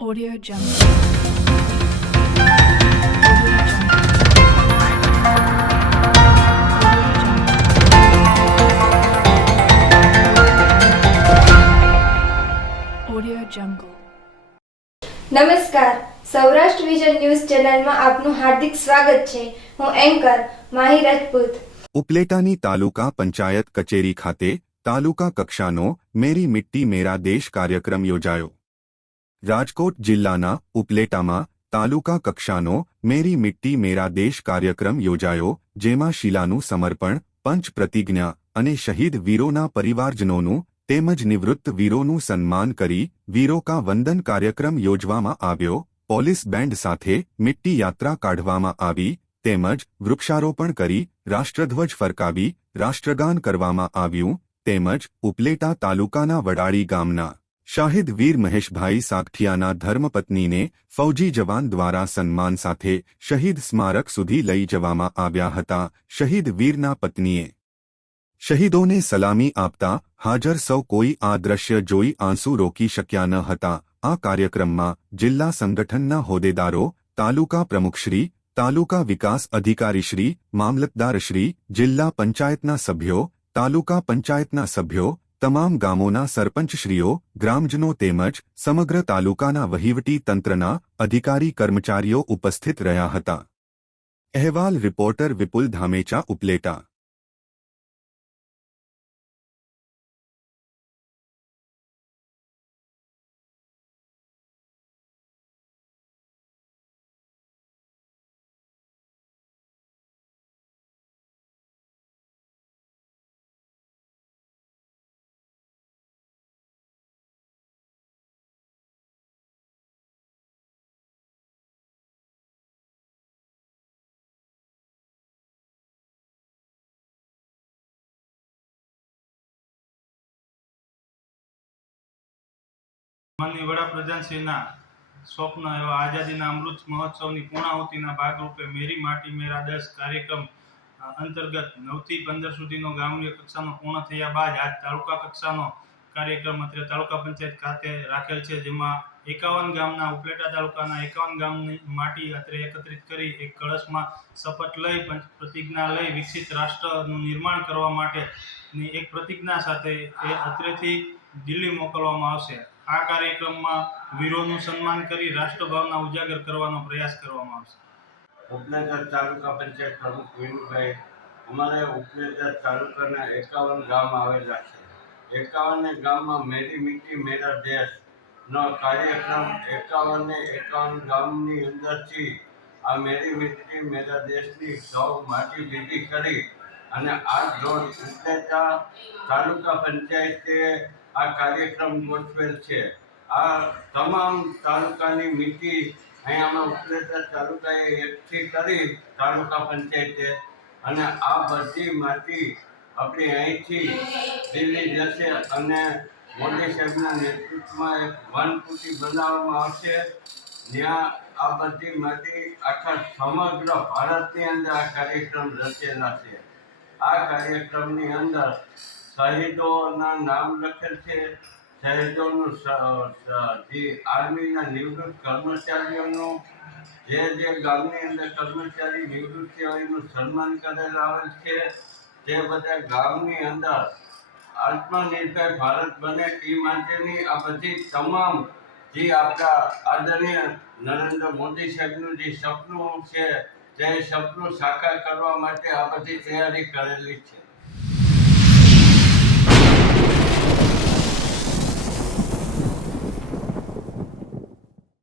Audio Jungle. Audio Jungle. નમસ્કાર, Saurashtra vision news ચેનલમાં આપનું હાર્દિક સ્વાગત છે. હું એન્કર માહી રાજપૂત. ઉપલેટાની તાલુકા પંચાયત કચેરી ખાતે તાલુકા કક્ષાનો મેરી મિટ્ટી મેરા દેશ કાર્યક્રમ યોજાયો. રાજકોટ જિલ્લાના ઉપલેટામાં તાલુકા કક્ષાનો મેરી મિટ્ટી મેરા દેશ કાર્યક્રમ યોજાયો, જેમાં શિલાનું સમર્પણ, પંચ પ્રતિજ્ઞા અને શહીદ વીરોના પરિવારજનોનું તેમજ નિવૃત્ત વીરોનું સન્માન કરી વીરો કા વંદન કાર્યક્રમ યોજવામાં આવ્યો. પોલીસ બેન્ડ સાથે મિટ્ટી યાત્રા કાઢવામાં આવી તેમજ વૃક્ષારોપણ કરી રાષ્ટ્રધ્વજ ફરકાવી રાષ્ટ્રગાન કરવામાં આવ્યું. તેમજ ઉપલેટા તાલુકાના વડાળી ગામના શાહિદ વીર મહેશભાઈ સાગઠિયાના ધર્મપત્નીને ફૌજી જવાન દ્વારા સન્માન સાથે શહીદ સ્મારક સુધી લઈ જવામાં આવ્યા હતા. શહીદ વીરના પત્નીએ શહીદોને સલામી આપતા હાજર સૌ કોઈ આ દ્રશ્ય જોઈ આંસુ રોકી શક્યા ન હતા. આ કાર્યક્રમમાં જિલ્લા સંગઠનના હોદ્દેદારો, તાલુકા પ્રમુખશ્રી, તાલુકા વિકાસ અધિકારીશ્રી, મામલતદારશ્રી, જિલ્લા પંચાયતના સભ્યો, તાલુકા પંચાયતના સભ્યો, તમામ ગામોના સરપંચશ્રીઓ, ગ્રામજનો તેમજ સમગ્ર તાલુકાના વહીવટી તંત્રના અધિકારી કર્મચારીઓ ઉપસ્થિત રહ્યા હતા. અહેવાલ રિપોર્ટર વિપુલ ધામેચા, ઉપલેટા. માનનીય વડાપ્રધાનશ્રીના સ્વપ્ન એવા આઝાદીના અમૃત મહોત્સવની પૂર્ણાહુતિના ભાગરૂપે મેરી માટી મેરા દેશ કાર્યક્રમ અંતર્ગત 9 થી 15 સુધીનો ગામની કક્ષાનો પૂર્ણ થયા બાદ આજ તાલુકા કક્ષાનો કાર્યક્રમ અત્યારે તાલુકા પંચાયત ખાતે રાખેલ છે, જેમાં 51 ગામના ઉપલેટા તાલુકાના 51 ગામની માટી અત્યારે એકત્રિત કરી એક કળશમાં શપથ લઈ પ્રતિજ્ઞા લઈ વિકસિત રાષ્ટ્રનું નિર્માણ કરવા માટેની એક પ્રતિજ્ઞા સાથે એ અત્રેથી દિલ્હી મોકલવામાં આવશે. આ કાર્યક્રમમાં વીરોનું સન્માન કરી રાષ્ટ્રભાવના ઉજાગર કરવાનો પ્રયાસ કરવામાં આવશે. ઉપલેટા તાલુકા પંચાયત પ્રમુખ વિનુભાઈ, અમારે ઉપલેટા તાલુકાના 51 ગામ આવેલા છે. 51 ગામમાં મેરી મિટ્ટી મેરા દેશનો કાર્યક્રમ 51 ગામની અંદરથી આ મેરી મિટ્ટી મેરા દેશની સૌ માટી ભેગી કરી અને આ રોજ ઉપલેટા તાલુકા પંચાયતે આ કાર્યક્રમ ગોઠવેલ છે. આ તમામ તાલુકાની મિટ્ટી અહીંયા અમે ઉપલેટા તાલુકાએ એકઠી કરી તાલુકા પંચાયતે, અને આ બધી માટી આપણી અહીંથી દિલ્હી જશે અને મોદી સાહેબના નેતૃત્વમાં એક વનકુટી બનાવવામાં આવશે. જ્યાં આ બધી માટી આખા સમગ્ર ભારતની અંદર આ કાર્યક્રમ રચેલા છે. આ કાર્યક્રમની અંદર શહીદોના નામ લખેલ છે. શહીદોનું જે આર્મીના નિવૃત્ત કર્મચારીઓનું જે ગામની અંદર કર્મચારી નિવૃત્ત થયા એનું સન્માન કરેલ આવેલ છે. તે બધા ગામની અંદર આત્મનિર્ભર ભારત બને એ માટેની આ બધી તમામ જે આપણા આદરણીય નરેન્દ્ર મોદી સાહેબનું જે સપનું છે તે સપનું સાકાર કરવા માટે આ બધી તૈયારી કરેલી છે.